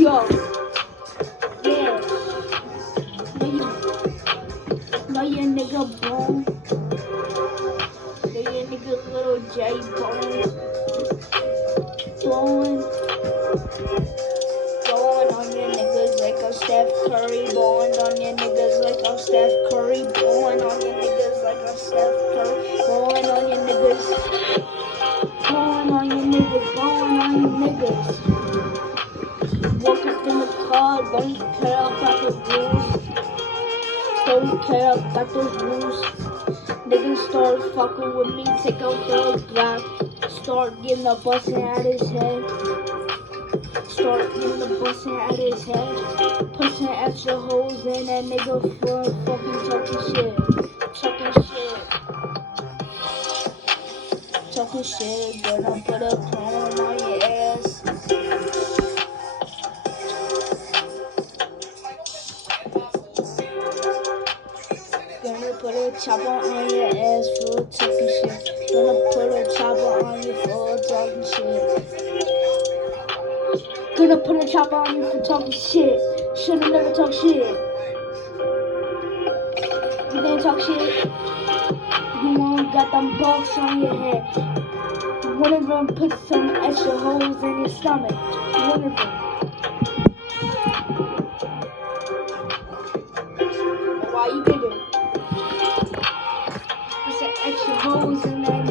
Yo, yeah. Know your nigga Bone. Know your nigga Little J Bone. Blowing on your niggas like I'm Steph Curry. Blowing on your niggas like I'm Steph Curry. Blowing on your niggas like I'm Steph Curry. Blowing on your niggas. Blowing on your niggas. Blowing on your niggas. Woke up in the car, don't care about the rules. Don't care about the rules. Niggas start fucking with me, take out the Glock. Start getting the bustin' out his head. Start getting the bustin' out his head. Put some extra holes in that nigga for fucking talking shit. Talking shit. Talking shit, gonna put a chrome on your ass. Gonna put a chopper on your ass for talking shit. Gonna put a chopper on you for talking shit. Gonna put a chopper on you for talking shit. Shoulda never talk shit. You gonna talk shit? You only got them bucks on your head. One of them put some extra holes in your stomach. One of them. Why you did it? Put some extra holes in that